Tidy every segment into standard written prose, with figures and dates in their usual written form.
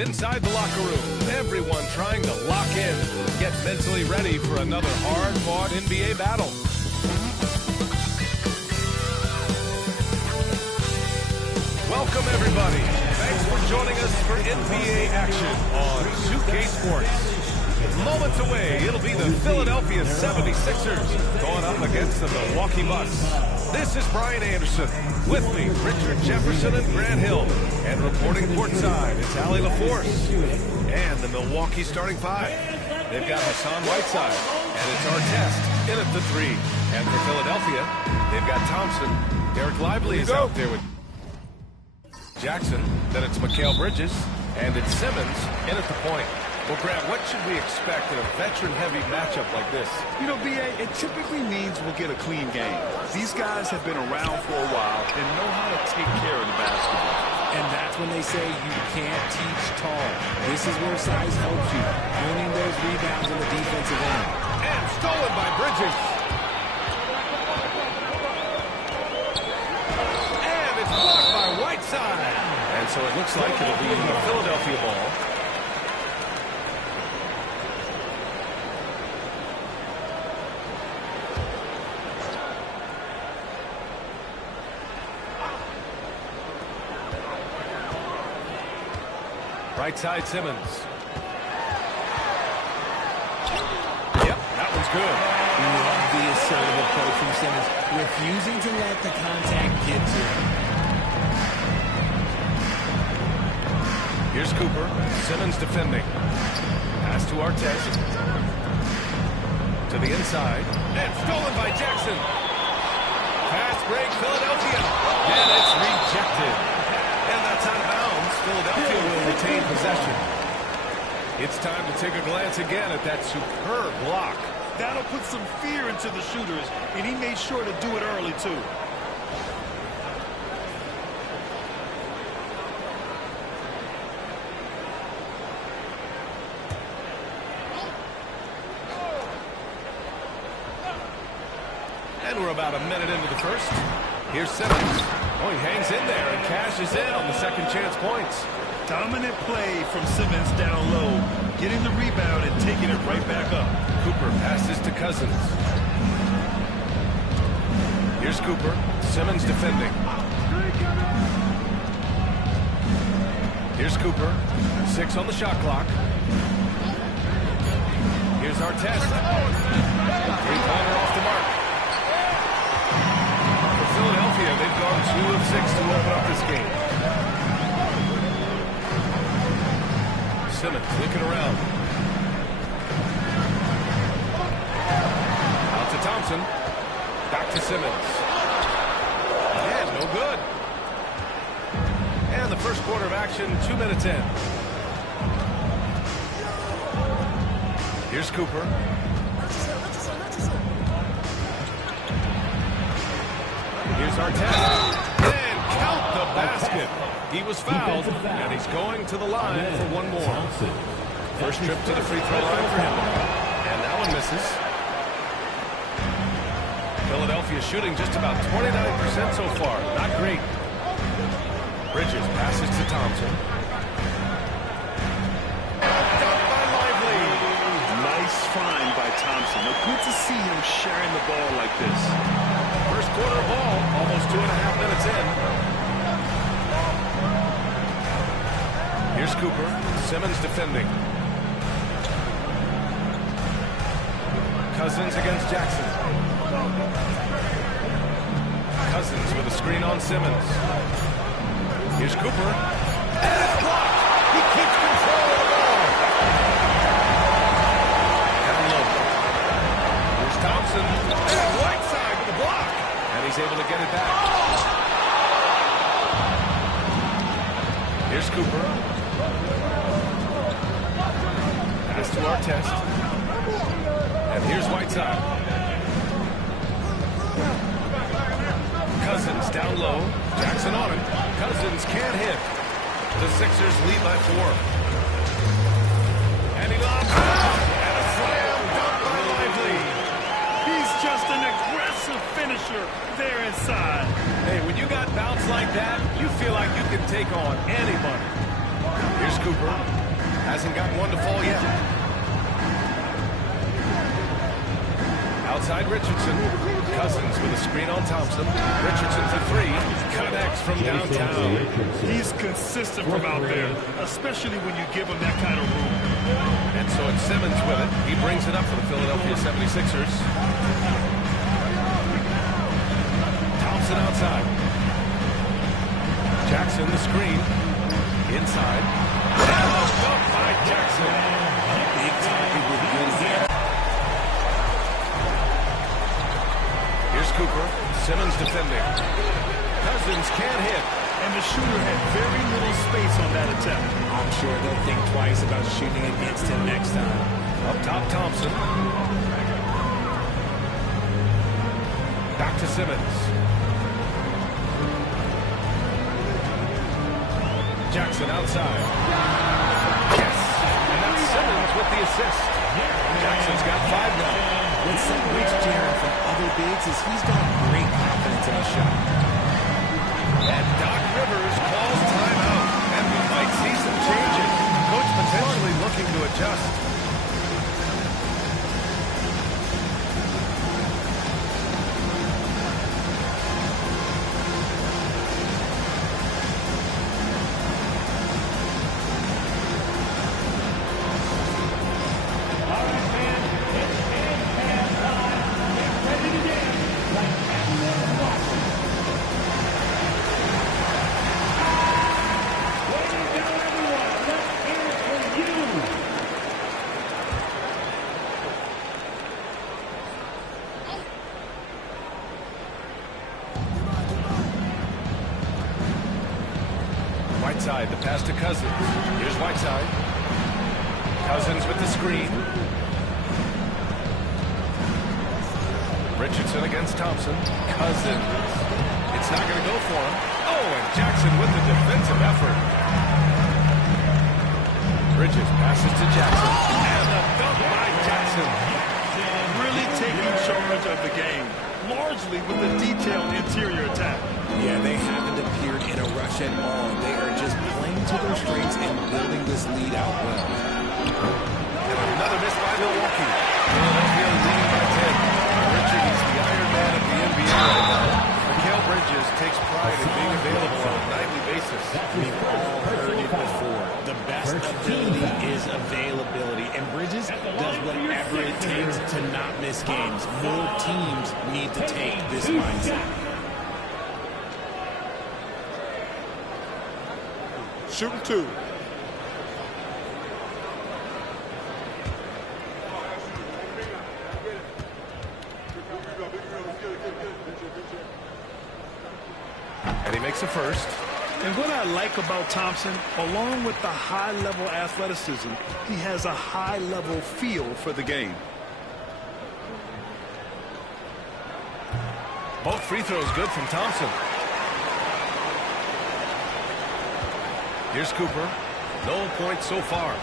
inside the locker room. Everyone trying to lock in, get mentally ready for another hard-fought NBA battle. Welcome, everybody. Thanks for joining us for NBA action on 2K Sports. Moments away, it'll be the Philadelphia 76ers going up against the Milwaukee Bucks. This is Brian Anderson. With me, Richard Jefferson and Grant Hill. And reporting courtside, it's Allie LaForce. And the Milwaukee starting five. They've got Hassan Whiteside, and it's Artest in at the three. And for Philadelphia, they've got Thompson. Derek Lively is out there with Jackson. Then it's Mikal Bridges, and it's Simmons in at the point. Well, Grant, what should we expect in a veteran-heavy matchup like this? You know, B.A., it typically means we'll get a clean game. These guys have been around for a while and know how to take care of the basketball. And that's when they say you can't teach tall. This is where size helps you, winning those rebounds on the defensive end. And stolen by Bridges. And it's blocked by Whiteside. And so it looks like it'll be the Philadelphia ball. Right side, Simmons. Yep, that one's good. Love the assertive approach from Simmons, refusing to let the contact get to him. Here's Cooper. Simmons defending. Pass to Artest. To the inside. And stolen by Jackson. Fast break, Philadelphia. And it's rejected. And that's out of bounds. Philadelphia will retain possession. It's time to take a glance again at that superb block. That'll put some fear into the shooters, and he made sure to do it early, too. And we're about a minute into the first. Here's Simmons. Oh, he hangs in there and cashes in on the second chance points. Dominant play from Simmons down low, getting the rebound and taking it right back up. Cooper passes to Cousins. Here's Cooper. Simmons defending. Here's Cooper. 6 on the shot clock. Here's Artest. Three-pointer off the mark. Philadelphia, they've gone 2 of 6 to open up this game. Simmons looking around. Out to Thompson. Back to Simmons. And no good. And the first quarter of action, 2 minutes in. Here's Cooper. Here's Artest. And count the basket. He was fouled, and he's going to the line for one more. First trip to the free throw line for him. And that one misses. Philadelphia shooting just about 29% so far. Not great. Bridges passes to Thompson. Dunked by Lively. Nice find by Thompson. Good to see him sharing the ball like this. First quarter ball, almost 2.5 minutes in. Here's Cooper. Simmons defending. Cousins against Jackson. Cousins with a screen on Simmons. Here's Cooper. And it's blocked. He keeps control of the ball. Down low. Here's Thompson. And Whiteside with the block. And he's able to get it back. Here's Cooper. Pass to Artest. And here's Whiteside. Cousins down low. Jackson on him. Cousins can't hit. The Sixers lead by 4. And he lobs it. And a slam dunk by Lively. He's just an aggressive finisher there inside. Hey, when you got bounce like that, you feel like you can take on anybody. Here's Cooper. Hasn't got one to fall yet. Outside Richardson. Cousins with a screen on Thompson. Richardson for three. Connects from downtown. He's consistent from out there, especially when you give him that kind of room. And so it's Simmons with it. He brings it up for the Philadelphia 76ers. Thompson outside. Jackson the screen. Inside. And the dunk by Jackson. Big target with good hit. Here's Cooper. Simmons defending. Cousins can't hit. And the shooter had very little space on that attempt. I'm sure they'll think twice about shooting against him next time. Up top, Thompson. Back to Simmons. Jackson outside. Yes! And that's Simmons with the assist. Jackson's got 5 now. What separates Jaren from other bigs is he's got great confidence in his shot. And Doc Rivers calls timeout. And we might see some changes. Coach potentially looking to adjust. Whiteside, the pass to Cousins. Here's Whiteside. Cousins with the screen. Richardson against Thompson. Cousins. It's not going to go for him. Oh, and Jackson with the defensive effort. Bridges passes to Jackson. And the dunk by Jackson. Really taking charge of the game, largely with a detailed interior attack. Yeah, they haven't appeared in a rush at all. They are just playing to their strengths and building this lead out well. And another miss by Milwaukee. Philadelphia leading by 10. Richard is the Iron Man of the NBA right now. Mikal Bridges takes pride in being available on a nightly basis. We've all heard it before. The best ability is availability. And Bridges does whatever it takes to not miss games. More teams need to take this mindset. Shooting 2. And he makes a first. And what I like about Thompson, along with the high-level athleticism, he has a high-level feel for the game. Both free throws good from Thompson. Here's Cooper. No points so far.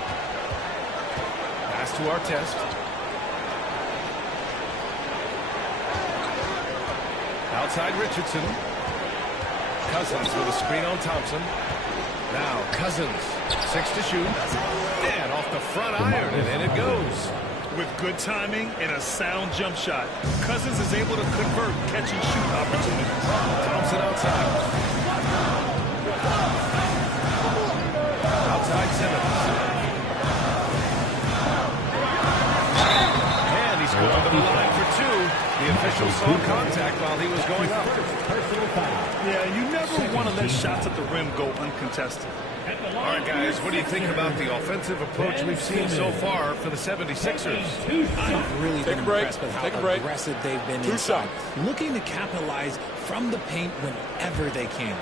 Pass to Artest. Outside Richardson. Cousins with a screen on Thompson. Now Cousins. 6 to shoot. And off the front iron, and in it goes. With good timing and a sound jump shot, Cousins is able to convert catch-and-shoot opportunities. Thompson outside. Outside Simmons. And he's going to the line for 2. The official saw contact while he was going up. Yeah, you never want to let shots at the rim go uncontested. All right, guys, what do you think about the offensive approach we've seen so far for the 76ers? I've really been impressed with how aggressive they've been inside, looking to capitalize from the paint whenever they can.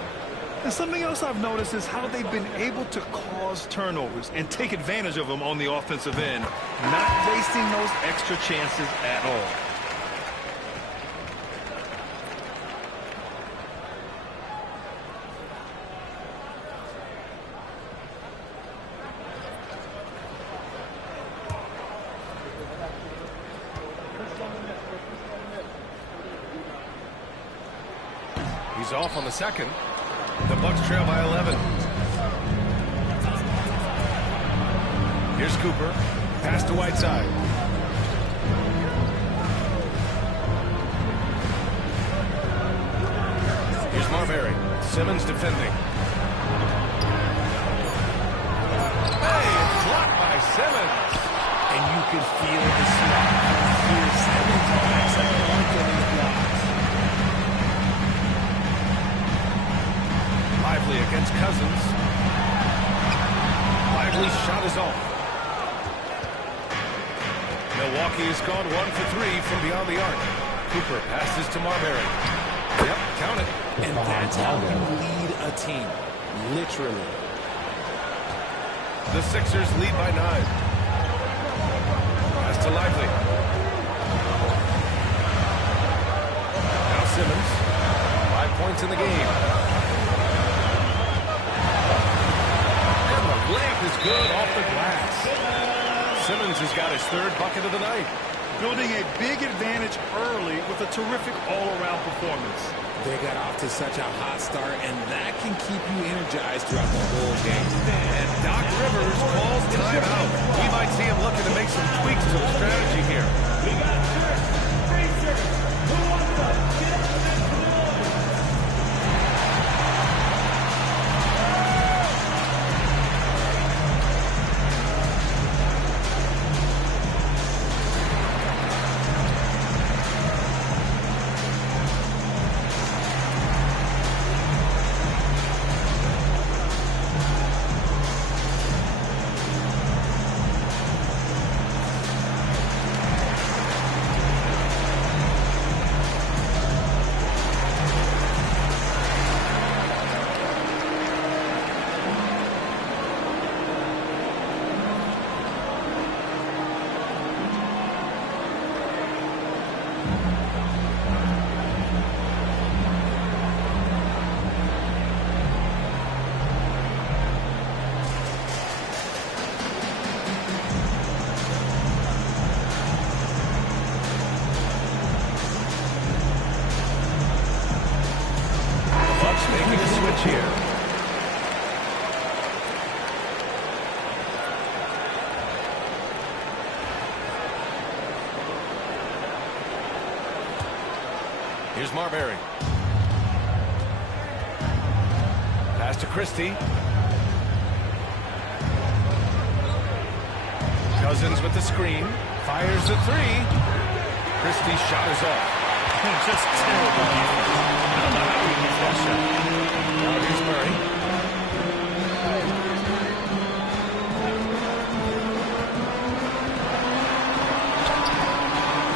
And something else I've noticed is how they've been able to cause turnovers and take advantage of them on the offensive end, not wasting those extra chances at all. He's off on the second. The Bucks trail by 11. Here's Cooper. Pass to Whiteside. Here's Marbury. Simmons defending. Hey, it's blocked by Simmons. And you can feel the sweat here. Simmons backs up on for these blocks. Lively against Cousins. Lively's shot is off. Milwaukee has gone 1 for 3 from beyond the arc. Cooper passes to Marbury. Yep, count it. And that's how you lead a team. Literally. The Sixers lead by 9. Pass to Lively. Now Simmons. 5 points in the game. And the layup is good off the glass. Simmons has got his 3rd bucket of the night. Building a big advantage early with a terrific all-around performance. They got off to such a hot start, and that can keep you energized throughout the whole game. And Doc Rivers calls timeout. We might see him looking to make some tweaks to the strategy here. We got Racers. Who wants to get up and Making a switch here. Here's Marbury. Pass to Christie. Cousins with the screen. Fires the 3. Christie's shot is off. Just terrible. I don't know how he gets that shot. Now here's Murray.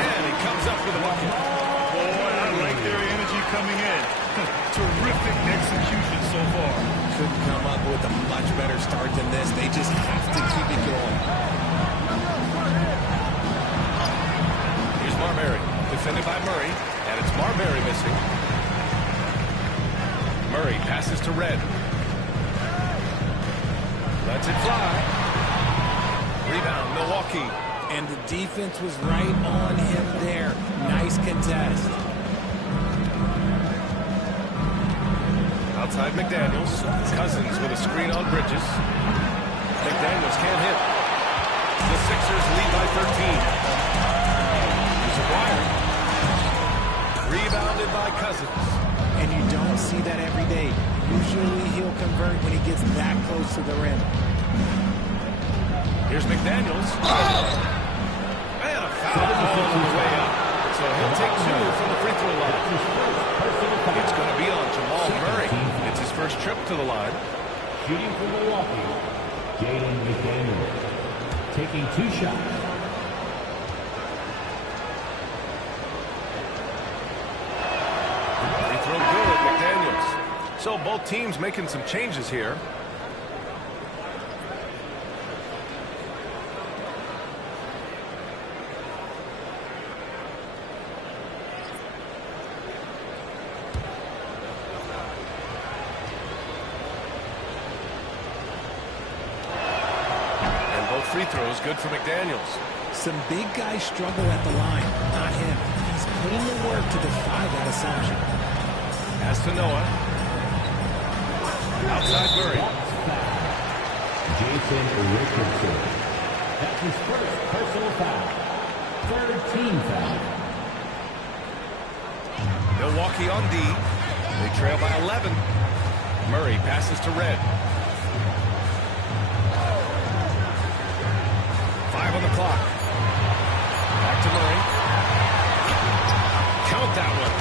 And he comes up with a bucket. Boy, I like their energy coming in. Terrific execution so far. Couldn't come up with a much better start than this. They just have to keep it going. Here's Marbury. Defended by Murray. And it's Marbury missing. Murray passes to Red. Lets it fly. Rebound, Milwaukee. And the defense was right on him there. Nice contest. Outside McDaniels. Cousins with a screen on Bridges. McDaniels can't hit. The Sixers lead by 13. Here's McGuire. Rebounded by Cousins. And you don't see that every day. Usually he'll convert when he gets that close to the rim. Here's McDaniels. And a foul ball on the way up. So he'll take 2 from the free throw line. It's going to be on Jamal Murray. It's his first trip to the line. shooting for Milwaukee, Jalen McDaniels, taking 2 shots. Free throw good, McDaniels. So both teams making some changes here. Free throws good for McDaniels. Some big guys struggle at the line, not him. He's putting the work to defy that assumption. Pass to Noah. Outside Murray. Jason Richardson. That's his first personal foul. Third team foul. Milwaukee on D. They trail by 11. Murray passes to Red. 5 on the clock. Back to Murray. Count that one.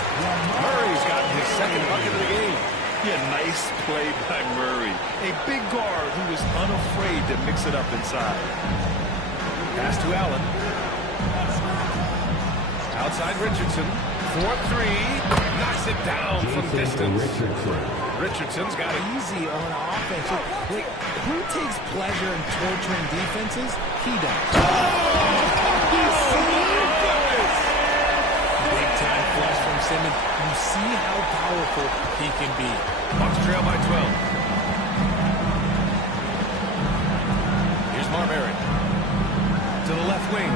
Murray's gotten his second bucket of the game. Yeah, nice play by Murray. A big guard who is unafraid to mix it up inside. Pass to Allen. Outside Richardson. 4-3. Knocks it down from distance. Richardson's got it. Easy on offense. Like, who takes pleasure in torturing defenses? He does. Big time flush from Simmons. You see how powerful he can be. Bucks trail by 12. Here's Marbury. To the left wing.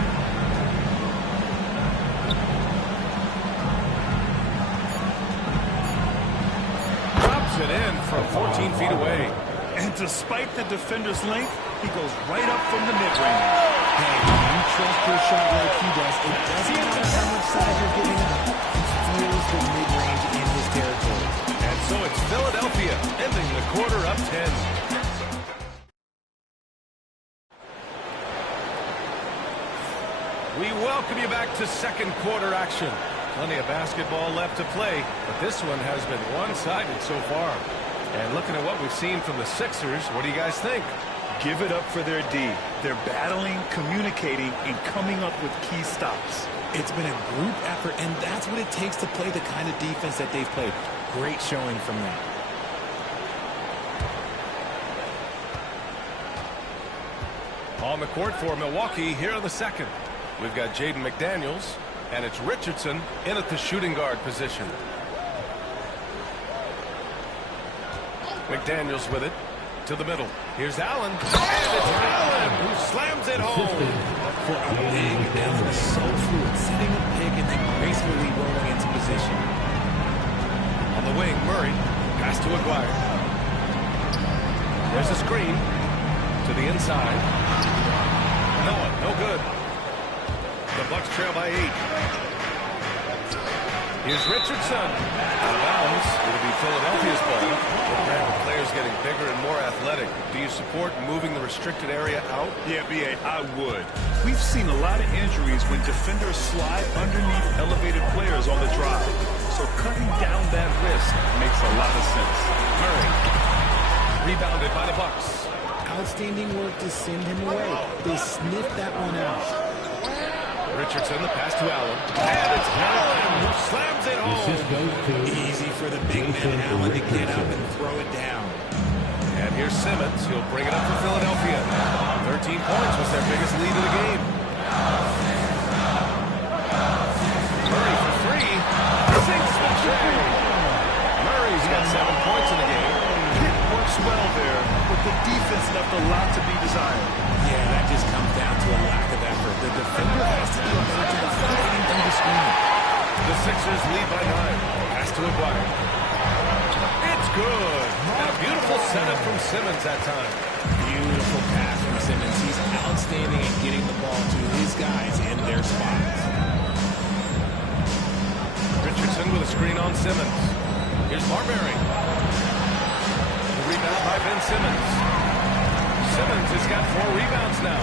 Drops it in from 14 feet away. And despite the defender's length, he goes right up from the mid-range. Hey, when you trust your shot like he does, it doesn't matter how much size you're giving up. He feels the mid-range in his territory. And so it's Philadelphia ending the quarter up 10. We welcome you back to second quarter action. Plenty of basketball left to play, but this one has been one-sided so far. And looking at what we've seen from the Sixers, what do you guys think? Give it up for their D. They're battling, communicating, and coming up with key stops. It's been a group effort, and that's what it takes to play the kind of defense that they've played. Great showing from them. On the court for Milwaukee here in the second. We've got Jaden McDaniels, and it's Richardson in at the shooting guard position. McDaniels with it to the middle. Here's Allen, and it's Allen who slams it home. For a big effort, so fluid, setting a pick and then gracefully rolling into position. On the wing, Murray, pass to Aguirre. There's a screen to the inside. No good. The Bucks trail by 8. Here's Richardson. Out of bounds. It'll be Philadelphia's ball. The players getting bigger and more athletic. Do you support moving the restricted area out? Yeah, B.A., I would. We've seen a lot of injuries when defenders slide underneath elevated players on the drive. So cutting down that risk makes a lot of sense. Murray. Rebounded by the Bucks. Outstanding work to send him away. They sniffed that one out. Richardson, the pass to Allen. And it's Allen who slams it home. Easy for the big man Allen to get up and throw it down. And here's Simmons. He'll bring it up for Philadelphia. 13 points was their biggest lead of the game. Murray for 3. Sinks the tray. Murray's got 7 points in the game. Pitt works well there, but the defense left a lot to be desired. Yeah, that just comes down to a lack of effort. The defender has to do a better job fighting through the screen. The Sixers lead by 9. Pass to Aguirre. It's good. And a beautiful setup from Simmons that time. Beautiful pass from Simmons. He's outstanding at getting the ball to his guys in their spots. Richardson with a screen on Simmons. Here's Marbury. The rebound by Ben Simmons. Simmons has got 4 rebounds now.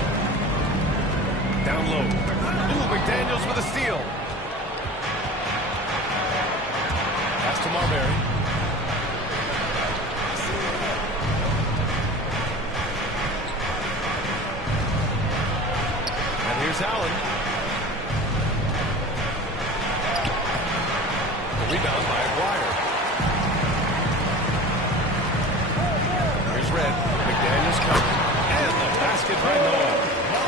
Down low. Ooh, McDaniels with a steal. Pass to Marbury. And here's Allen. The rebound by Aguirre. Here's Red. McDaniels coming. And the basket by Noah.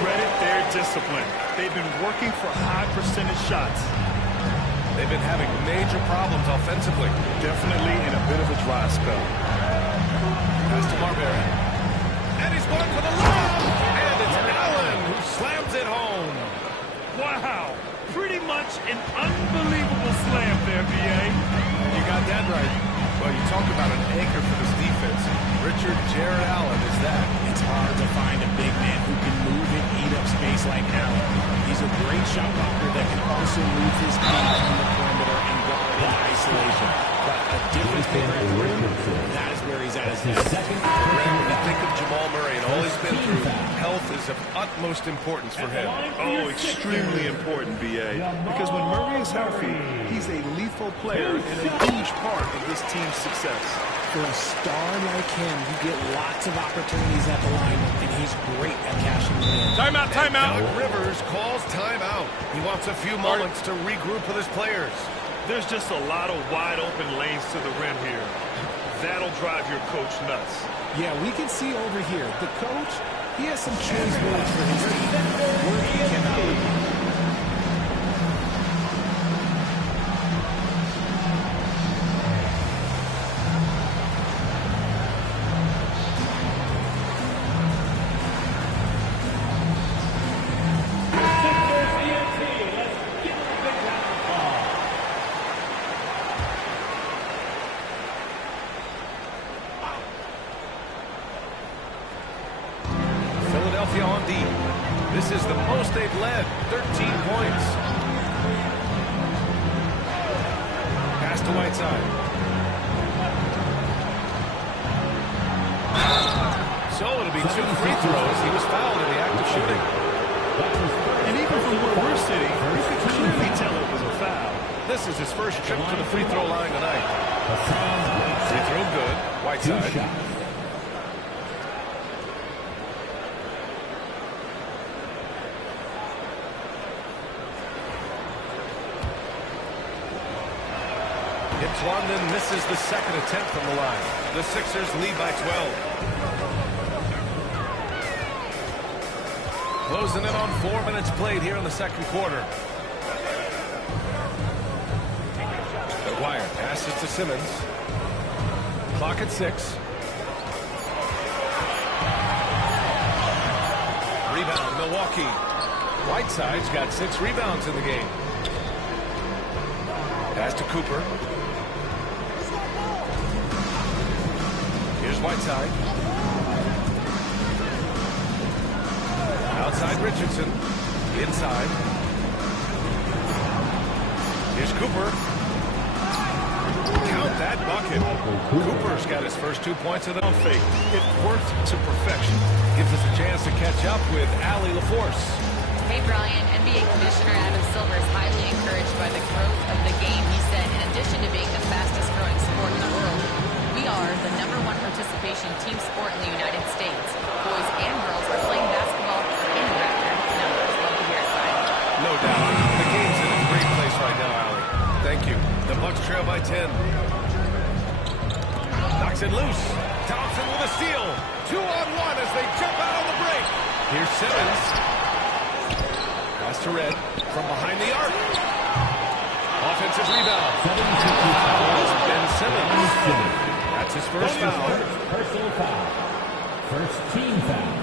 Credit their discipline. They've been working for high percentage shots. They've been having major problems offensively. Definitely in a bit of a dry spell. Pass to Marbury. And he's going for the lob. And it's Allen who slams it home. Wow. Pretty much an unbelievable slam there, B.A. You got that right. Well, you talk about an anchor for this defense. Richard Jared Allen is that. It's hard to find a big man who can move and eat up guys like Allen. He's a great shot blocker that can also move his feet on the perimeter and guard in isolation. But a difference maker at the rim, that is where he's at his best. When you think of Jamal Murray and all he's been through, health is of utmost importance for him. Oh, extremely important, B.A. Because when Murray is healthy, he's a lethal player and a huge part of this team's success. For a star like him, you get lots of opportunities at the line, and he's great at cashing them in. Timeout, timeout. Doc Rivers calls timeout. He wants a few moments to regroup with his players. There's just a lot of wide open lanes to the rim here. That'll drive your coach nuts. Yeah, we can see over here, the coach, he has some choice words for his team. Words he cannot repeat. On deep. This is the most they've led, 13 points. Pass to Whiteside. So it'll be 2 free throws. He was fouled in the act of shooting. And even from where we're sitting, you can clearly tell it was a foul. This is his first trip to the free throw line tonight. Free throw good. Whiteside. London misses the second attempt from the line. The Sixers lead by 12. Closing in on 4 minutes played here in the second quarter. McGuire passes to Simmons. Clock at 6. Rebound, Milwaukee. Whiteside's got 6 rebounds in the game. Pass to Cooper. Here's Whiteside. Outside Richardson. Inside. Here's Cooper. Count that bucket. Cooper's got his first 2 points of the fake. It worked to perfection. Gives us a chance to catch up with Allie LaForce. Hey, Brian. NBA Commissioner Adam Silver is highly encouraged by the growth of the game. He said, in addition to being the fastest growing sport in the world, we are the #1 participation team sport in the United States. Boys and girls are playing basketball in record numbers. Love to hear it, Brian. No doubt. The game's in a great place right now, Allie. Thank you. The Bucks trail by 10. Knocks it loose. Thompson with a steal. 2-on-1 as they jump out on the break. Here's Simmons. Pass to Red from behind the arc. Offensive rebound. It's Ben Simmons. That's his first foul. Personal foul. First team foul.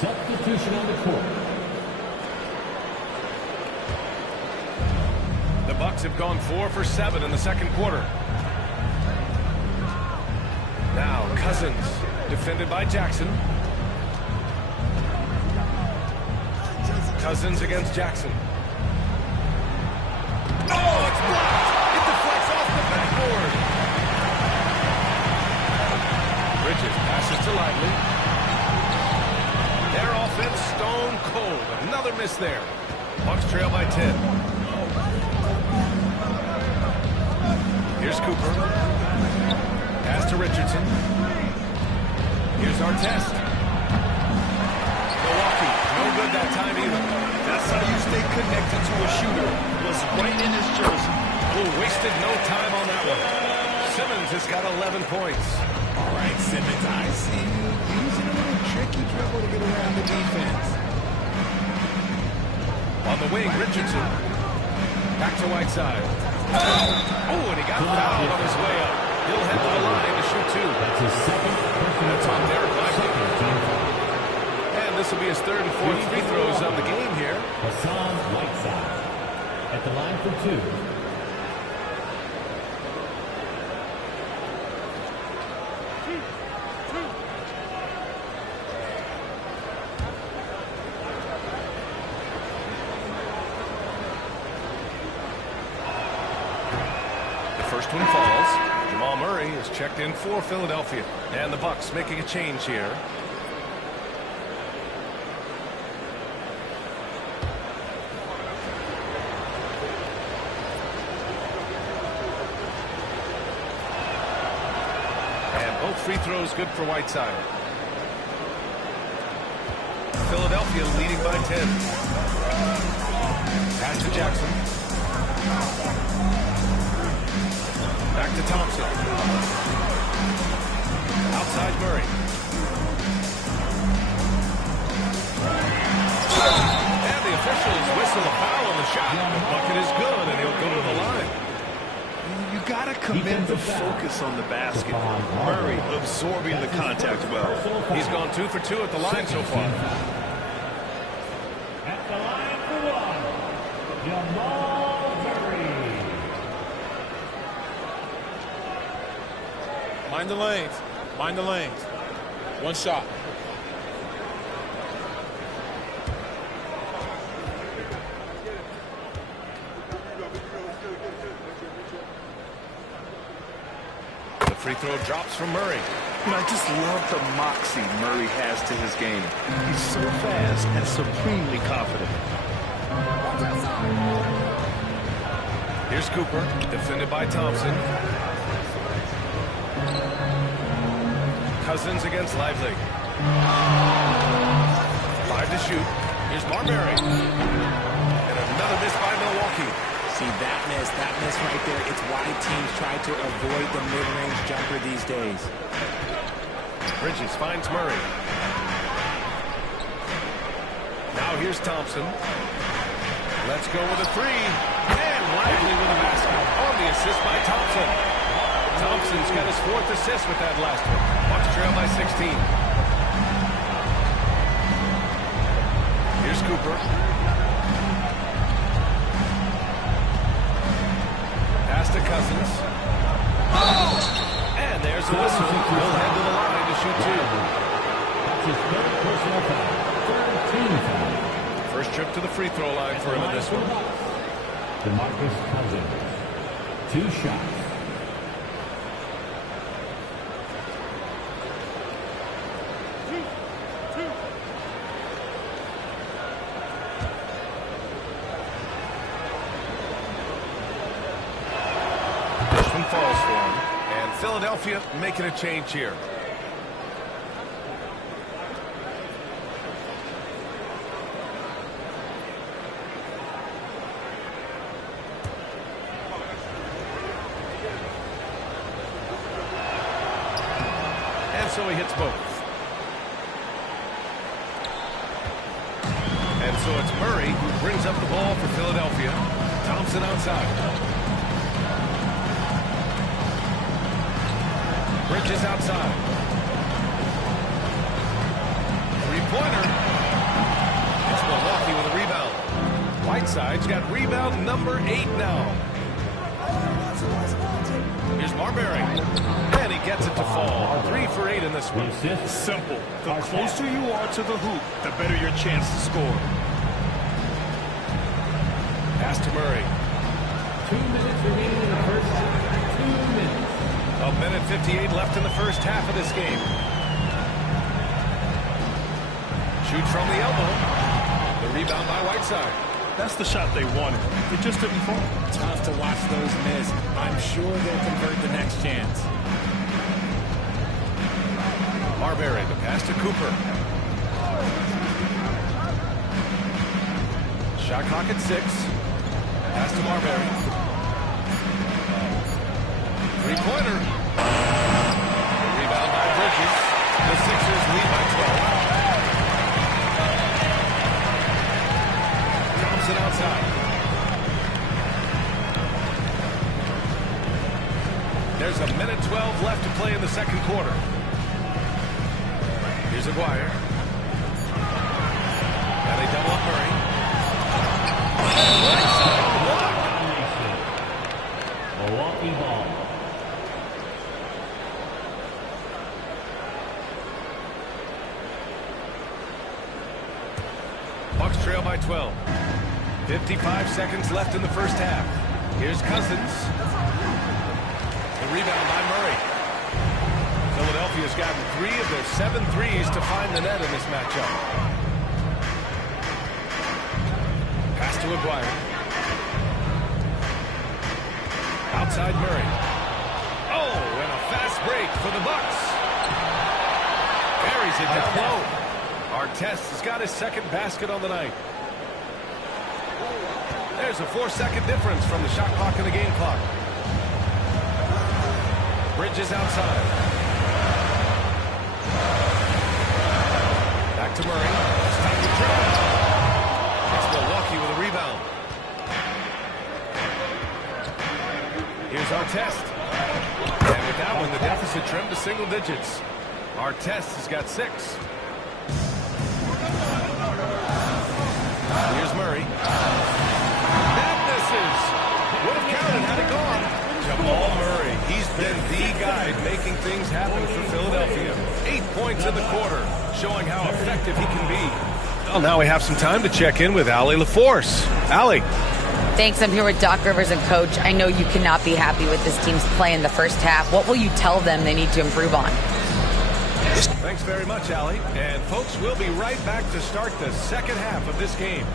Substitution on the court. The Bucks have gone 4 for 7 in the second quarter. Now Cousins, defended by Jackson. Cousins against Jackson. Oh, it's blocked! It deflects off the backboard. Bridges passes to Lively. Their offense stone cold. Another miss there. Bucks trail by 10. Here's Cooper. Pass to Richardson. Here's Artest. Milwaukee, no good that time either. That's how you stay connected to a shooter. Was right in his jersey. Oh, wasted no time on that one. Simmons has got 11 points. All right, Simmons, I see you using a little tricky dribble to get around the defense. On the wing, Richardson. Back to Whiteside. Oh, and he got fouled on his way up. He'll head to the line to shoot 2. That's his second. That's on Derek Lively. And this will be his third and fourth free throws of the game here. Hassan Whiteside at the line for 2. first one falls. Jamal Murray is checked in for Philadelphia. And the Bucks making a change here. And both free throws good for Whiteside. Philadelphia leading by 10. Pass to Jackson. Back to Thompson. Outside Murray. And the officials whistle a foul on the shot. The bucket is good, and he'll go to the line. You got to commend the focus on the basket. Murray absorbing the contact well. He's gone 2 for 2 at the line so far. At the line for one, Jamal Murray. Mind the lanes. Mind the lanes. One shot. The free throw drops from Murray. You know, I just love the moxie Murray has to his game. He's so fast and supremely confident. Here's Cooper, defended by Thompson. Cousins against Lively. 5 to shoot. Here's Marbury. And another miss by Milwaukee. See, that miss right there, it's why teams try to avoid the mid-range jumper these days. Bridges finds Murray. Now here's Thompson. Let's go with a three. And Lively with a basket on the assist by Thompson. Thompson's got his 4th assist with that last one. Bucks trail by 16. Here's Cooper. Pass to Cousins. And there's a whistle. He'll head to the line to shoot 2. That's his third personal foul. 13 foul. First trip to the free throw line for him in this one. DeMarcus Cousins. 2 shots. Falls for him, and Philadelphia making a change here. And so he hits both. And so it's Murray who brings up the ball for Philadelphia. Thompson outside. Bridges outside. Three-pointer. It's Milwaukee with a rebound. Whiteside's got rebound number 8 now. Here's Marbury. And he gets it to fall. 3 for 8 in this one. Simple. The closer you are to the hoop, the better your chance to score. Pass to Murray. 2 minutes remaining in the first half. 2 minutes. A minute 58 left in the first half of this game. Shoot from the elbow. The rebound by Whiteside. That's the shot they wanted. It just didn't fall. Tough to watch those miss. I'm sure they'll convert the next chance. Marbury, the pass to Cooper. Shot clock at 6. Pass to Marbury. Three-pointer. Rebound by Bridges. The Sixers lead by 12. Thompson outside. There's a minute 12 left to play in the second quarter. Here's Aguirre. And they double up Murray. Right side block. Milwaukee ball. Bucks trail by 12. 55 seconds left in the first half. Here's Cousins. rebound by Murray. Philadelphia's gotten 3 of their 7 threes to find the net in this matchup. Pass to Aguirre. Outside Murray. Oh, and a fast break for the Bucks. Carries it down low. Artest has got his second basket on the night. There's a 4-second difference from the shot clock and the game clock. Bridges outside. Back to Murray. It's time to throw. It's Milwaukee with a rebound. Here's Artest. And with that one, the deficit trimmed to single digits. Artest has got 6. Here's Murray. That misses. Would have counted had it gone. Jamal Murray. He's been the guy making things happen for Philadelphia. 8 points in the quarter, showing how effective he can be. Well, now we have some time to check in with Allie LaForce. Allie. Thanks. I'm here with Doc Rivers and Coach. I know you cannot be happy with this team's play in the first half. What will you tell them they need to improve on? Thanks very much, Allie. And, folks, we'll be right back to start the second half of this game.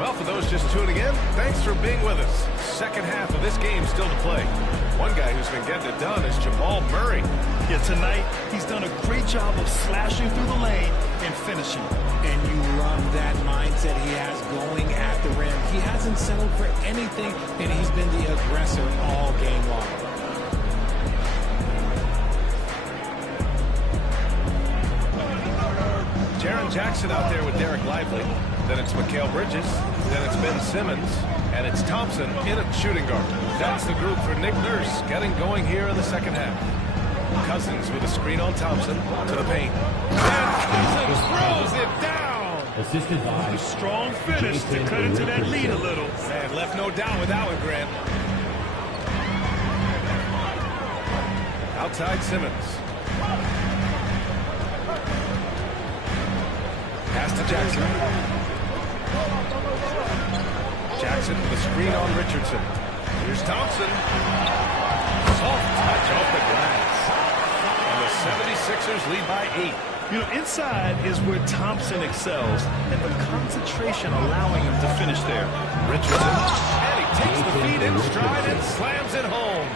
Well, for those just tuning in, thanks for being with us. Second half of this game still to play. One guy who's been getting it done is Jamal Murray. Yeah, tonight, he's done a great job of slashing through the lane and finishing. And you love that mindset he has going at the rim. He hasn't settled for anything, and he's been the aggressor all game long. Jaren Jackson out there with Derek Lively. Then it's Mikal Bridges. Then it's Ben Simmons. And it's Thompson in at shooting guard. That's the group for Nick Nurse getting going here in the second half. Cousins with a screen on Thompson to the paint. And Cousins throws it down. Assisted by A strong finish to cut into that lead a little. Man, left no doubt with that one, Grant. Outside Simmons. Pass to Jackson. Jackson with a screen on Richardson. Here's Thompson. Soft touch off the glass. And the 76ers lead by 8. You know, inside is where Thompson excels, and the concentration allowing him to finish there. Richardson. And he takes the feet in stride and slams it home.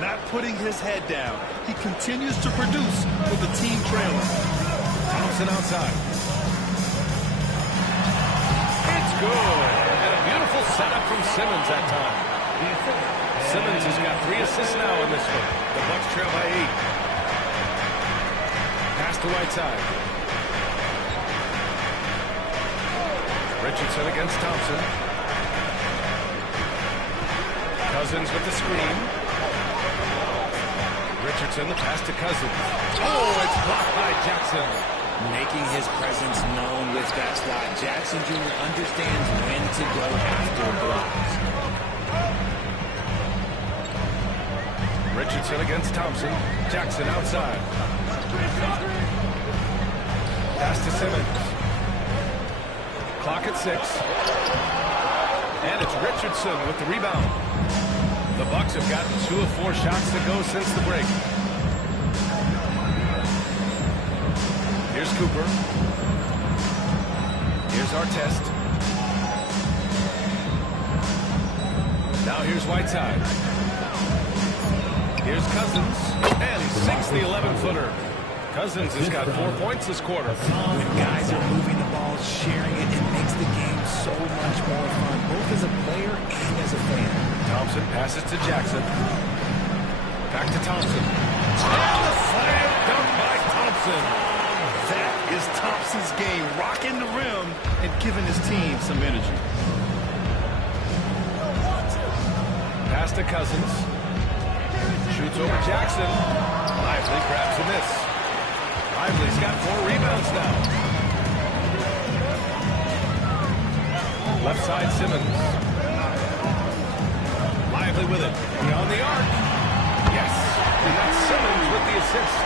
Not putting his head down. He continues to produce with the team trailing. Thompson outside. It's good. And a beautiful setup from Simmons that time. Simmons has got 3 assists now in this one. The Bucks trail by 8. Pass to Whiteside. Richardson against Thompson. Cousins with the screen. Richardson, the pass to Cousins. Oh, it's blocked by Jackson. Making his presence known with that slot. Jackson Jr. understands when to go after blocks. Richardson against Thompson. Jackson outside. Pass to Simmons. Clock at 6. And it's Richardson with the rebound. The Bucks have gotten 2 of 4 shots to go since the break. Here's Cooper. Here's Artest. Now here's Whiteside. Here's Cousins. And he sinks the 11-footer. Cousins has got 4 points this quarter. When guys are moving the ball, sharing it makes the game so much more fun, both as a player and as Thompson passes to Jackson. Back to Thompson. And the slam dunk by Thompson. That is Thompson's game, rocking the rim and giving his team some energy. Pass to Cousins. Shoots over Jackson. Lively grabs a miss. Lively's got 4 rebounds now. Left side Simmons. Lively with it. Beyond the arc. Yes. And that's Simmons with the assist.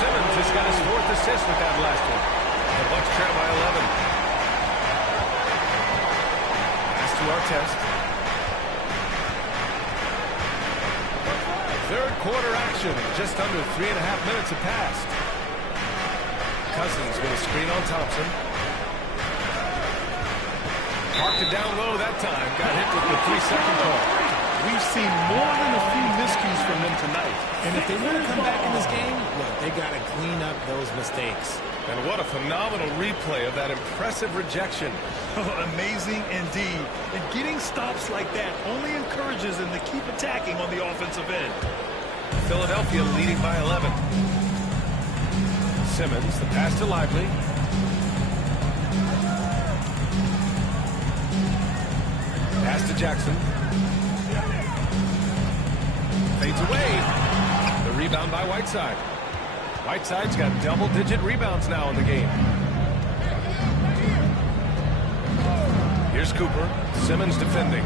Simmons has got his 4th assist with that last one. The Bucks trail by 11. Pass to Artest. Third quarter action. Just under 3.5 minutes have passed. Cousins with a screen on Thompson. Marked it down low that time. Got hit with the 3-second call. We've seen more than a few miscues from them tonight. And if they want to come back in this game, look, they got to clean up those mistakes. And what a phenomenal replay of that impressive rejection. Amazing indeed. And getting stops like that only encourages them to keep attacking on the offensive end. Philadelphia leading by 11. Simmons, the pass to Lively. Pass to Jackson. Fades away. The rebound by Whiteside. Whiteside's got double-digit rebounds now in the game. Here's Cooper. Simmons defending.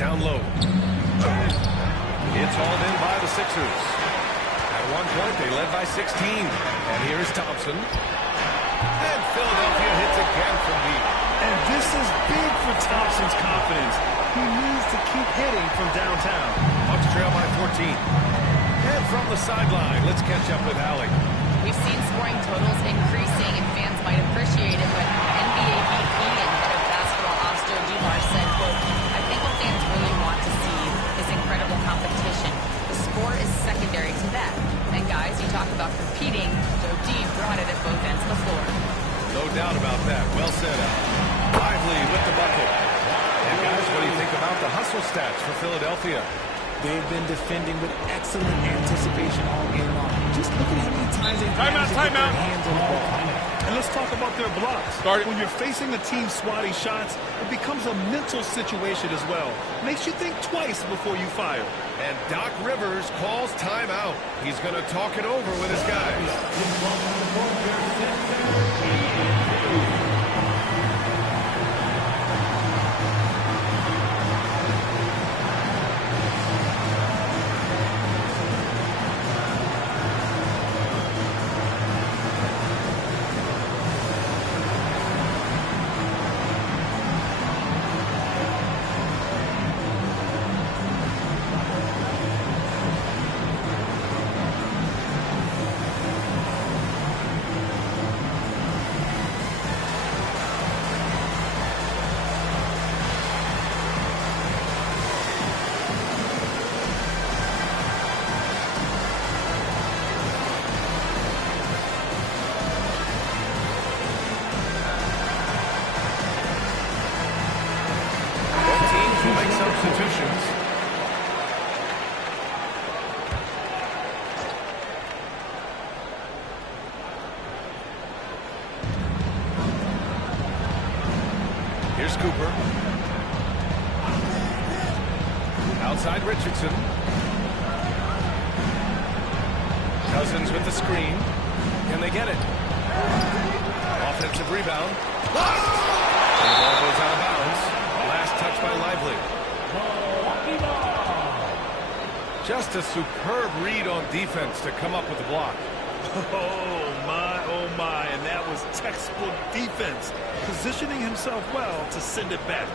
Down low. It's hauled in by the Sixers. At one point, they led by 16. And here's Thompson. And Philadelphia hits again from deep. And this is big for Thompson's confidence. He needs to keep hitting from downtown. Bucks trail by 14. And from the sideline, let's catch up with Allie. We've seen scoring totals increasing, and fans might appreciate it, but NBA VP and head of basketball Oster Dumars said, quote, I think what fans really want to see is incredible competition. The score is secondary to that. And guys, you talk about competing, go deep, brought it at both ends of the floor. No doubt about that. Well said, Al. Lively with the bucket. And guys, what do you think about the hustle stats for Philadelphia? They've been defending with excellent anticipation all game long. Just look at how many times they've managed to get their hands on the ball. And let's talk about their blocks. When you're facing a team swatting shots, it becomes a mental situation as well. Makes you think twice before you fire. And Doc Rivers calls timeout. He's going to talk it over with his guys. Substitutions. Here's Cooper. Outside Richardson. Cousins with the screen. Can they get it? Offensive rebound. Blocked! And the ball goes out of bounds. Last touch by Lively. Just a superb read on defense to come up with the block. Oh my, and that was textbook defense. Positioning himself well to send it back.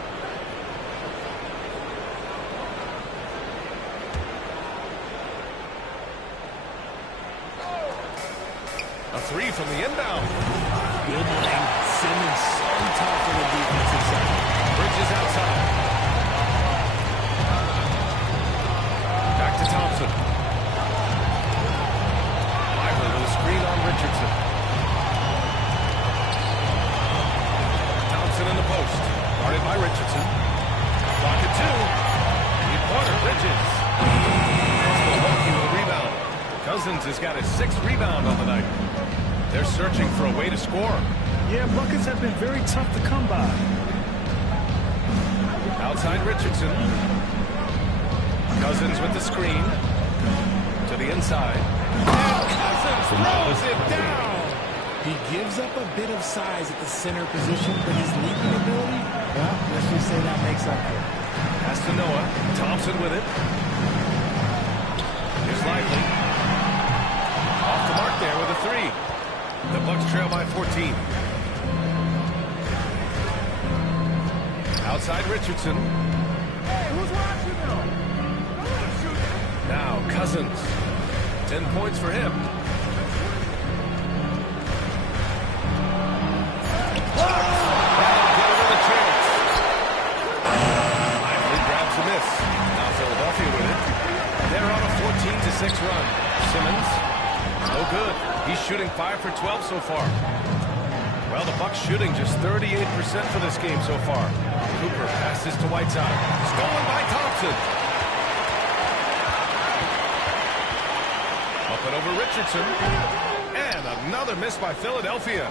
A three from the inbound. Good length. Simmons so tough on the defensive side. Bridges outside. Back to Thompson. Lively with a screen on Richardson. Thompson in the post. Guarded by Richardson. Bridges. Milwaukee will rebound. Cousins has got his 6th rebound on the night. They're searching for a way to score. Yeah, buckets have been very tough to come by. Outside Richardson. Cousins with the screen. To the inside. And Cousins throws it down. He gives up a bit of size at the center position, but his leaping ability, well, let's just say that makes up for it. Pass to Noah. Thompson with it. Here's Lively. Off the mark there with a 3. The Bucks trail by 14. Outside Richardson. Hey, who's watching though? I want to shoot. Now Cousins. 10 points for him. They're on a 14-6 run. Simmons, no good. He's shooting 5 for 12 so far. Well, the Bucks shooting just 38% for this game so far. Cooper passes to Whiteside. Stolen by Thompson. Up and over Richardson. And another miss by Philadelphia.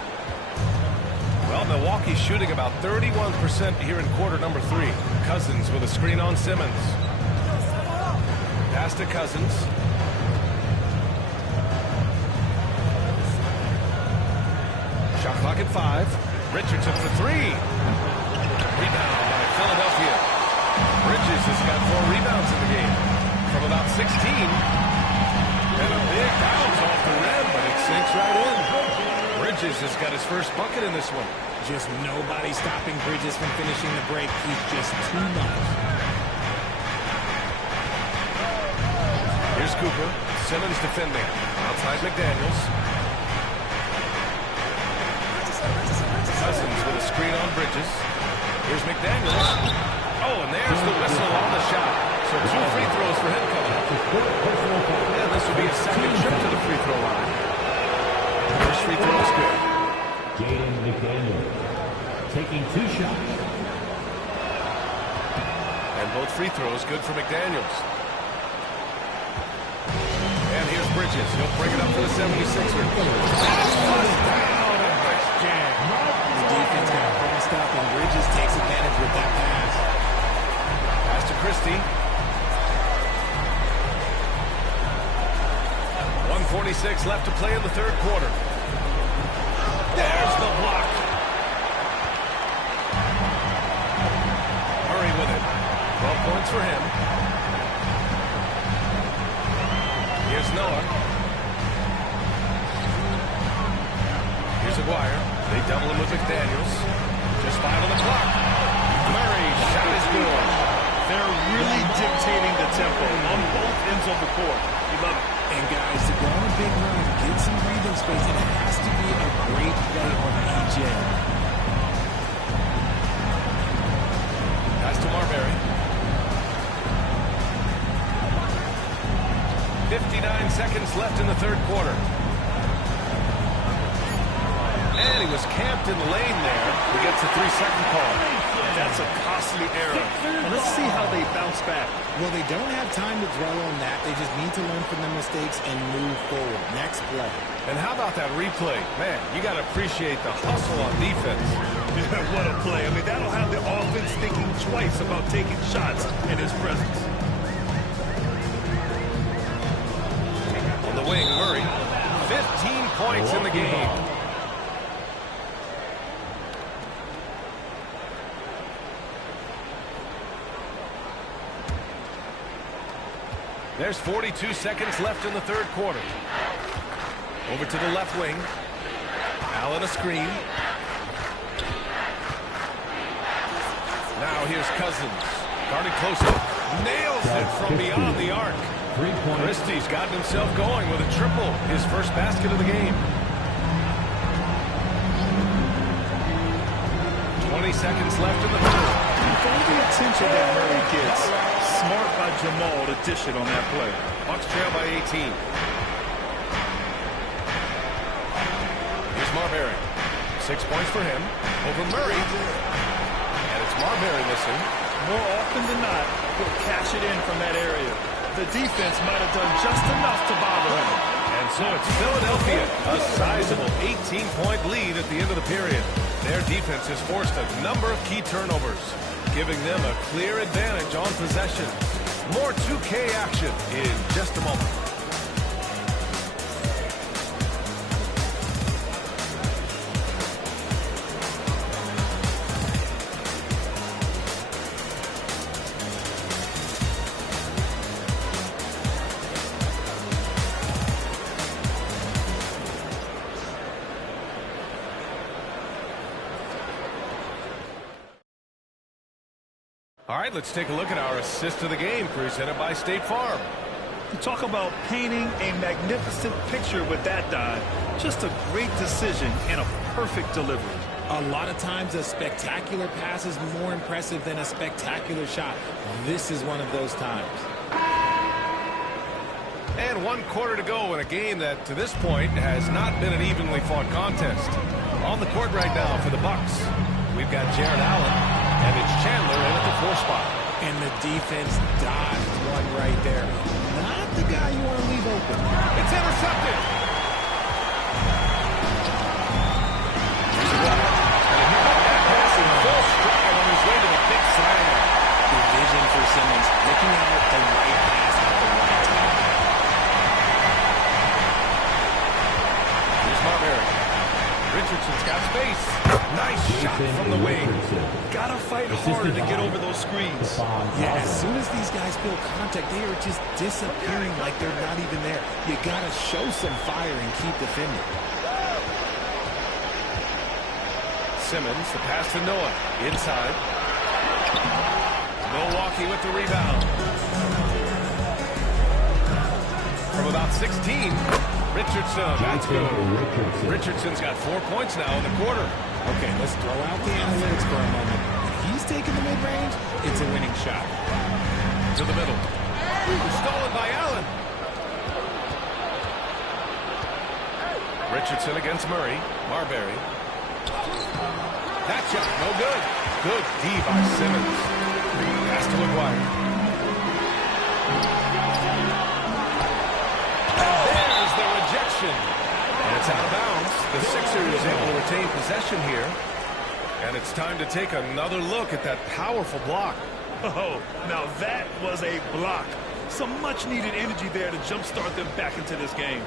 Well, Milwaukee's shooting about 31% here in quarter number 3. Cousins with a screen on Simmons. Pass to Cousins. Shot clock at 5. Richardson for 3. Rebound by Philadelphia. Bridges has got 4 rebounds in the game. From about 16. And a big bounce off the rim, but it sinks right in. Bridges has got his first bucket in this one. Just nobody stopping Bridges from finishing the break. He's just too much. Here's Cooper. Simmons defending. Outside McDaniels. Cousins with a screen on Bridges. Here's McDaniels. Oh, and there's the whistle on the shot. So 2 free throws for him coming up. And this will be a second trip to the free throw line. First free throw is good. Jaden McDaniel taking 2 shots. And both free throws good for McDaniels. And here's Bridges. He'll bring it up for the 76ers. The defense got crossed up, and Bridges takes advantage with that pass. Pass to Christie. 1:46 left to play in the third quarter. There's the block. Murray with it. 12 points for him. Here's Noah. Here's Aguirre. They double him with McDaniels. Just 5 on the clock. Murray, shot is good. They're really dictating the tempo on both ends of the court. You love it. And guys, to go on a big run, get some breathing space, and it has to be a great play on each end. Pass to Marbury. 59 seconds left in the third quarter. And he was camped in the lane there. He gets a 3-second call. That's a costly error. Well, let's see how they bounce back. Well, they don't have time to dwell on that. They just need to learn from their mistakes and move forward. Next play. And how about that replay? Man, you got to appreciate the hustle on defense. Yeah, what a play. I mean, that'll have the offense thinking twice about taking shots in his presence. On the wing, Murray. 15 points in the game. There's 42 seconds left in the third quarter. Over to the left wing. Allen a screen. Now here's Cousins. Guarded close up. Nails it from beyond the arc. Christie's gotten himself going with a triple. His first basket of the game. 20 seconds left in the third. Find the attention that Murray gets. Smart by Jamal to dish it on that play. Bucks trail by 18. Here's Marbury. 6 points for him. Over Murray. And it's Marbury missing. more often than not, he'll cash it in from that area. The defense might have done just enough to bother him. And so it's Philadelphia, a sizable 18-point lead at the end of the period. Their defense has forced a number of key turnovers, giving them a clear advantage on possession. More 2K action in just a moment. All right, let's take a look at our assist of the game presented by State Farm. You talk about painting a magnificent picture with that dive. Just a great decision and a perfect delivery. A lot of times a spectacular pass is more impressive than a spectacular shot. This is one of those times. And 1 quarter to go in a game that, to this point, has not been an evenly fought contest. On the court right now for the Bucks, we've got Jared Allen. And it's Chandler in at the 4 spot. And the defense dodged one right there. Not the guy you want to leave open. It's intercepted. And he got that pass in full stride on his way to the big slam. The vision for Simmons, looking out the right pass at the right time. Here's Marbury. Richardson's got space. Nice shot from the wing. Gotta fight harder to get over those screens. Yeah, as soon as these guys feel contact, they are just disappearing like they're not even there. You gotta show some fire and keep defending. Simmons, the pass to Noah. Inside. Milwaukee with the rebound. From about 16, Richardson. That's good. Richardson's got 4 points now in the quarter. Okay, let's throw out the analytics for a moment. If he's taking the mid-range, it's a winning shot. To the middle. Stolen by Allen. Richardson against Murray. Marbury. That shot, no good. Good D by Simmons. Pass to McGuire. And there's the rejection. And it's out of bounds. The Sixers able to retain possession here. And it's time to take another look at that powerful block. Oh, now that was a block. Some much-needed energy there to jumpstart them back into this game.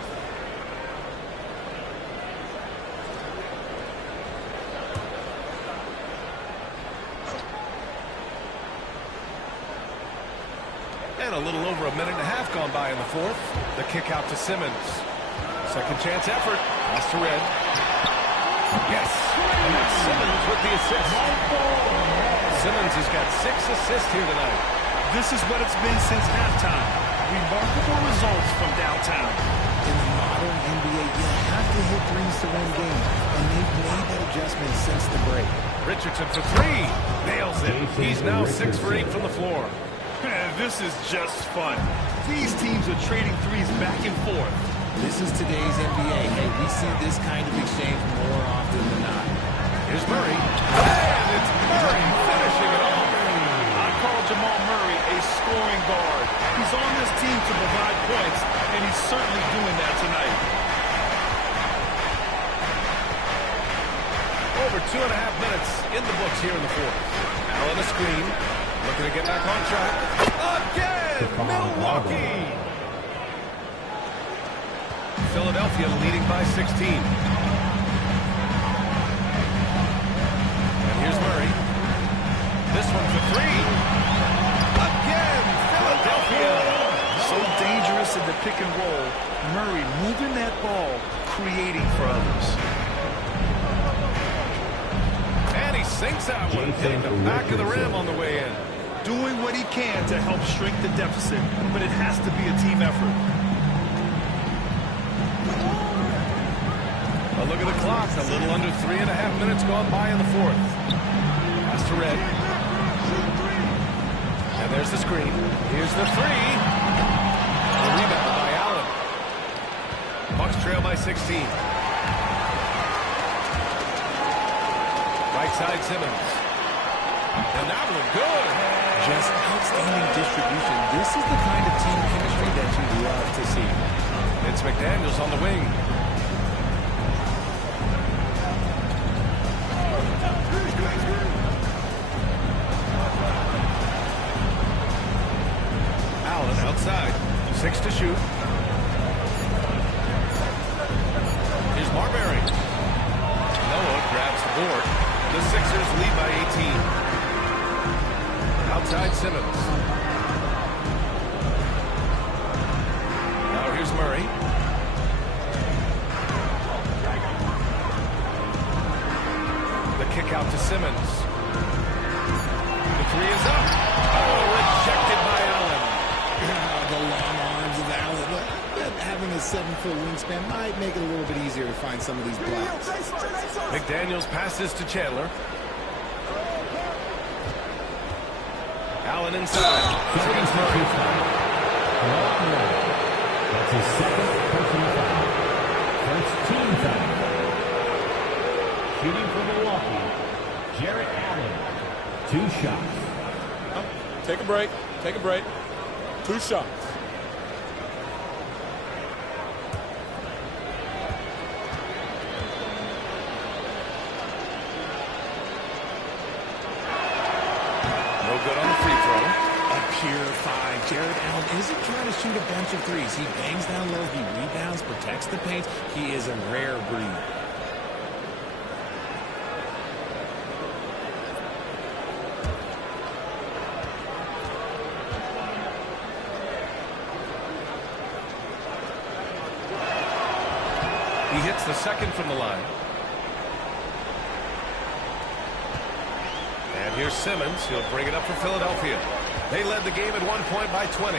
And a little over a minute and a half gone by in the fourth. The kick out to Simmons. Second chance effort. Pass to Red. Yes. And that's Simmons with the assist. Simmons has got 6 assists here tonight. This is what it's been since halftime. Remarkable results from downtown. In the modern NBA, you have to hit threes to win games. And they've made that adjustment since the break. Richardson for 3. Nails it. He's now 6 for 8 from the floor. This is just fun. These teams are trading threes back and forth. This is today's NBA. Hey, we see this kind of exchange more often than not. Here's Murray. And it's Murray finishing it off. I call Jamal Murray a scoring guard. He's on this team to provide points, and he's certainly doing that tonight. Over 2.5 minutes in the books here in the fourth. Allen a screen. Looking to get back on track. Again, Milwaukee. Philadelphia leading by 16. And here's Murray. This one for 3. Again, Philadelphia. So dangerous in the pick and roll. Murray moving that ball, creating for others. And he sinks that one, hitting the back of the rim on the way in. Doing what he can to help shrink the deficit, but it has to be a team effort. A look at the clock. A little under 3.5 minutes gone by in the fourth. Pass to Red. And there's the screen. Here's the 3. The rebound by Allen. Bucks trail by 16. Right side Simmons. And that one good. just outstanding distribution. This is the kind of team chemistry that you love to see. It's McDaniels on the wing. Allen outside. 6 to shoot. Here's Marbury. Noah grabs the board. The Sixers lead by 18. Outside Simmons. Now here's Murray. The kick out to Simmons. The 3 is up. Oh, rejected by Allen. The long arms of Allen. Having a 7-foot wingspan might make it a little bit easier to find some of these blocks. McDaniels passes to Chandler. Allen inside. Against Murray. That's his second personal foul. First team foul. Shooting for Milwaukee, Jarrett Allen. 2 shots. Take a break. Take a break. 2 shots. No good on the free throw. A pure 5. Jarrett Allen isn't trying to shoot a bunch of threes. He bangs down low. He rebounds, protects the paint. He is a rare breed. He hits the second from the line. And here's Simmons. He'll bring it up for Philadelphia. They led the game at 1 point by 20.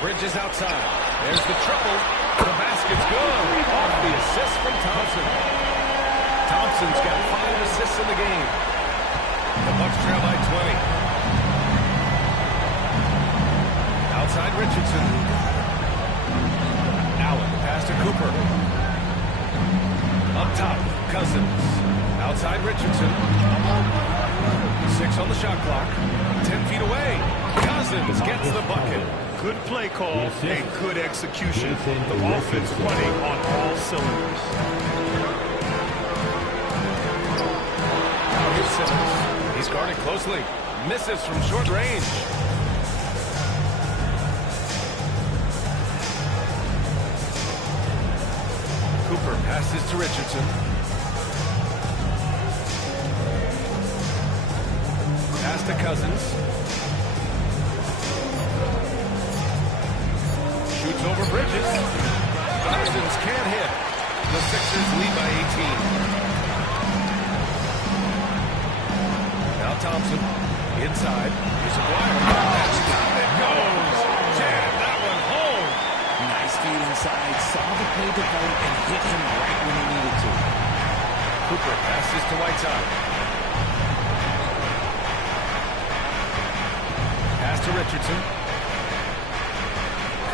Bridges outside. There's the triple. The basket's good. Off the assist from Thompson. Thompson's got 5 assists in the game. The Bucks trail by 20. Outside Richardson. Allen, pass to Cooper. Up top, Cousins. Outside Richardson. 6 on the shot clock. 10 feet away. Cousins gets the bucket. Good play call and good execution. The offense running on all cylinders. Now here's Simmons. He's guarded closely. Misses from short range. Cooper passes to Richardson. Pass to Cousins. Shoots over Bridges. Cousins can't hit. The Sixers lead by 18. Now Thompson. Inside. Here's Aguirre. That's down it goes. Jam that one home. Nice feed inside. Saw the play develop and hit him right when he needed to. Cooper passes to Whiteside. Pass to Richardson.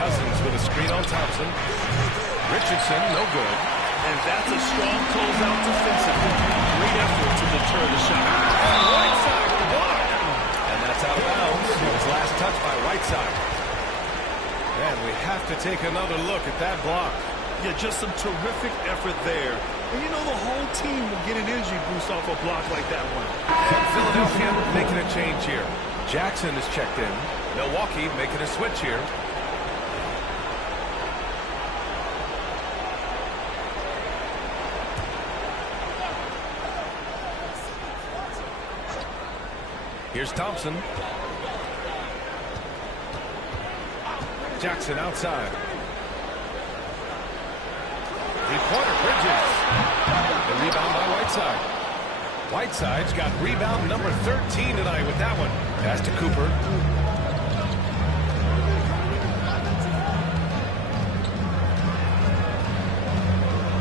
Cousins with a screen on Thompson. Richardson, no good. And that's a strong closeout defensively. Great effort to deter the shot. And Whiteside with the block. And that's out of bounds. It was last touched by Whiteside. And we have to take another look at that block. Yeah, just some terrific effort there. And you know the whole team will get an energy boost off a block like that one. And Philadelphia making a change here. Jackson is checked in. Milwaukee making a switch here. Here's Thompson. Jackson outside. Three-pointer, Bridges. The rebound by Whiteside. Whiteside's got rebound number 13 tonight with that one. Pass to Cooper.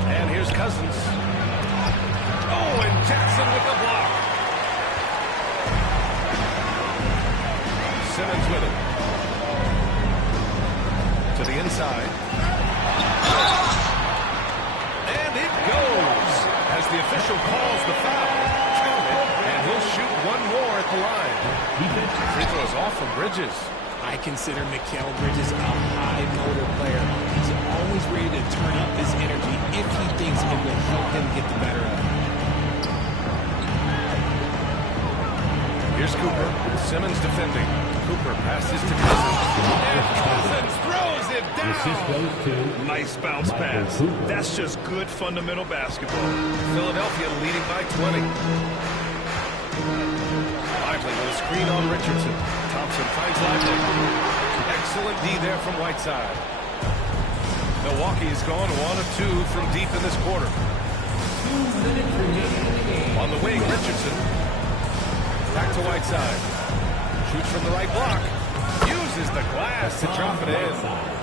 And here's Cousins. Oh, and Jackson with the block. Simmons with it. To the inside. And it goes as the official calls the foul. And he'll shoot one more the line. Free throws off from Bridges. I consider Mikal Bridges a high motor player. He's always ready to turn up his energy if he thinks it will help him get the better of it. Here's Cooper. Simmons defending. Cooper passes to Cousins. And Cousins throws it down. Nice bounce pass. That's just good fundamental basketball. Philadelphia leading by 20. Lively with a screen on Richardson. Thompson finds Lively. Excellent D there from Whiteside. Milwaukee has gone 1 of 2 from deep in this quarter. On the wing, Richardson. Back to Whiteside. Shoots from the right block. Uses the glass to drop it in.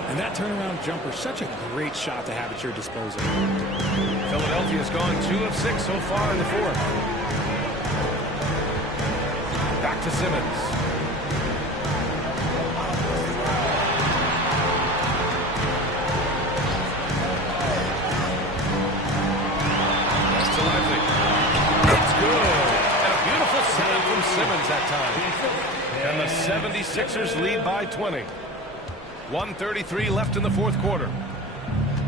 And that turnaround jumper, such a great shot to have at your disposal. Philadelphia's gone 2 of 6 so far in the fourth. Back to Simmons. That's to Lively. It's good. And a beautiful setup from Simmons that time. And the 76ers lead by 20. 1:33 left in the fourth quarter.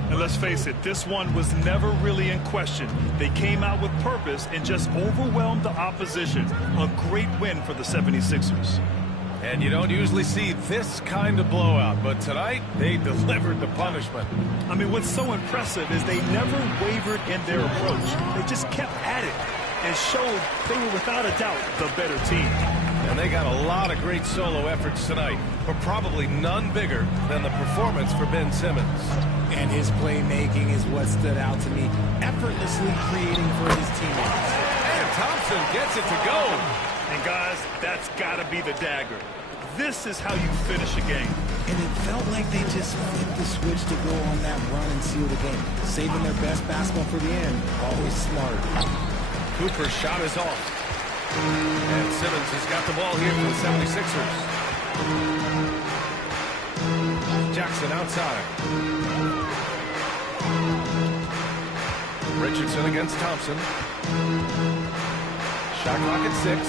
And let's face it, this one was never really in question. They came out with purpose and just overwhelmed the opposition. A great win for the 76ers. And you don't usually see this kind of blowout, but tonight they delivered the punishment. I mean, what's so impressive is they never wavered in their approach. They just kept at it and showed they were without a doubt the better team. And they got a lot of great solo efforts tonight, but probably none bigger than the performance for Ben Simmons. And his playmaking is what stood out to me, effortlessly creating for his teammates. And Thompson gets it to go. And guys, that's got to be the dagger. This is how you finish a game. And it felt like they just flipped the switch to go on that run and seal the game. Saving their best basketball for the end. Always smart. Cooper's shot is off. And Simmons has got the ball here for the 76ers. Jackson outside. Richardson against Thompson. Shot clock at 6.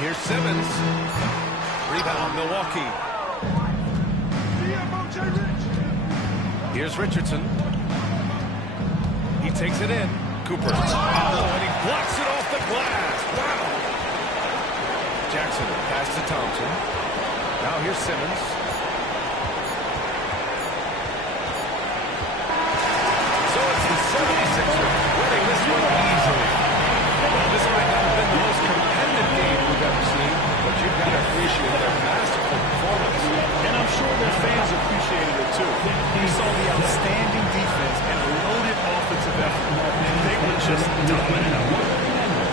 Here's Simmons. Rebound, Milwaukee. Here's Richardson. He takes it in. Cooper. Oh, and he blocks it off the glass. Wow. Jackson pass to Thompson. Now here's Simmons. So it's the 76ers winning this one easily. Well, this might not have been the most competitive game we've ever seen, but you've got to appreciate their masterful performance. And I'm sure their fans appreciated it too. You saw the outstanding defense and a loaded offensive effort. And they were just dominant.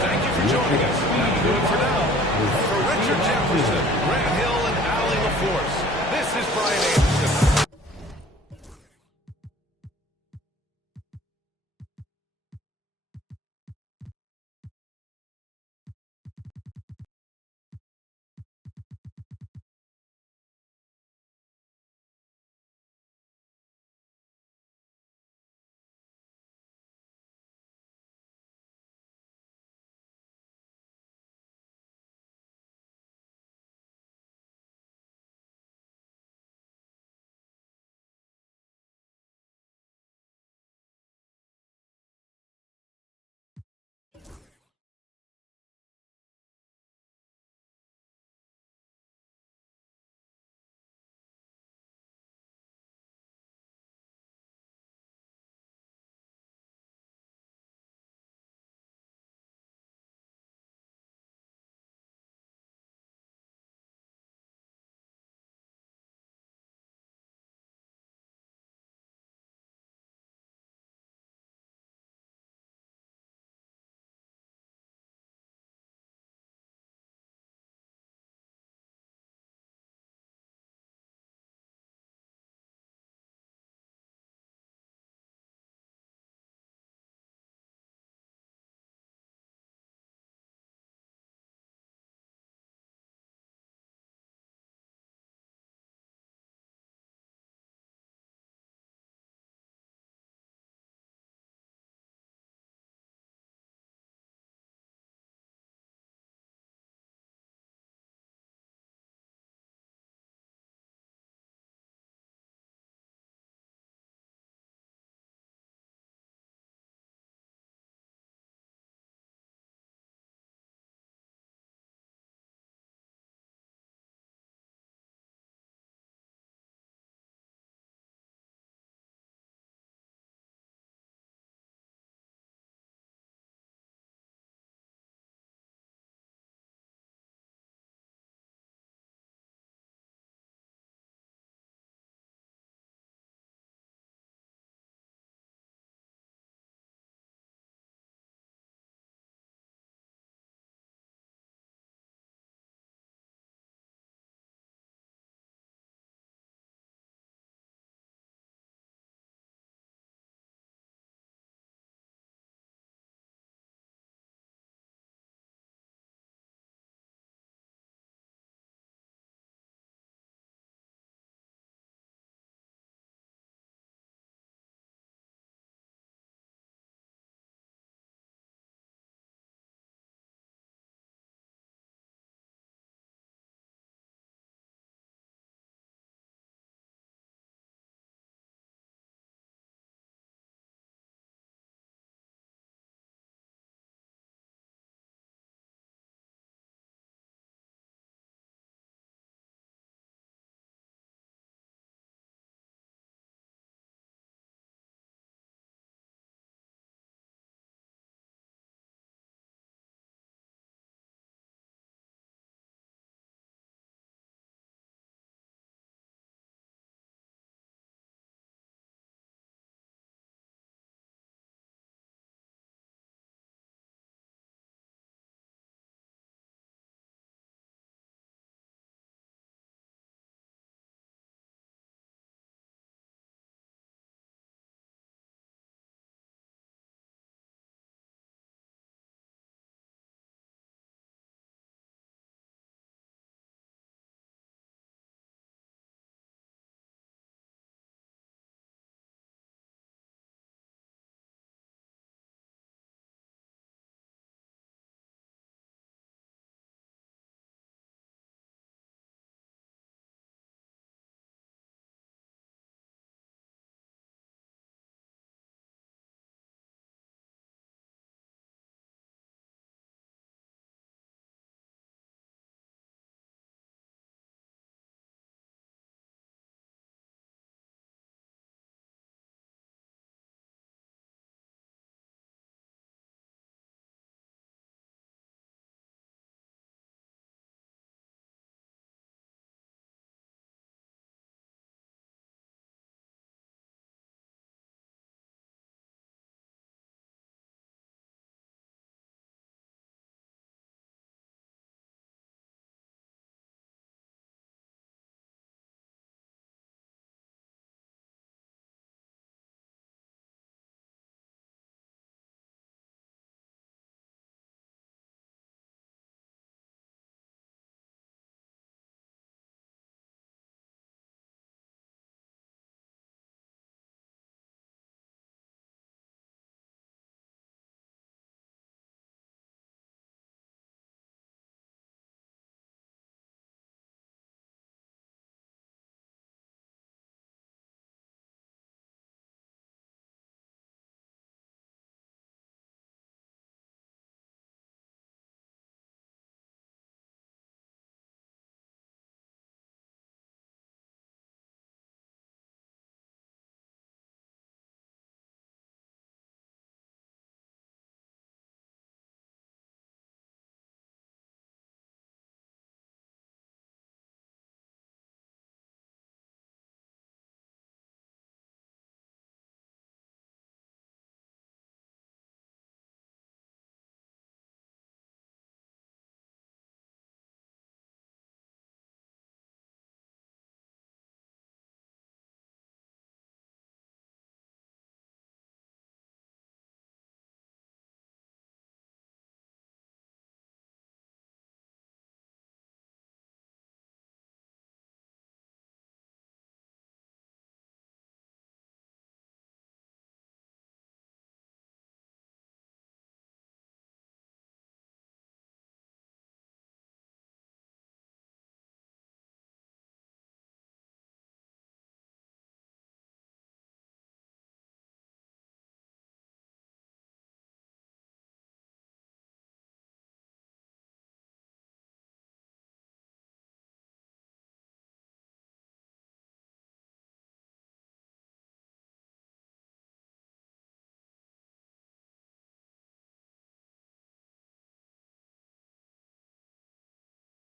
Thank you for joining us. That'll do it for now. For Richard Jefferson, Grant Hill, and Allie LaForce, this is Brian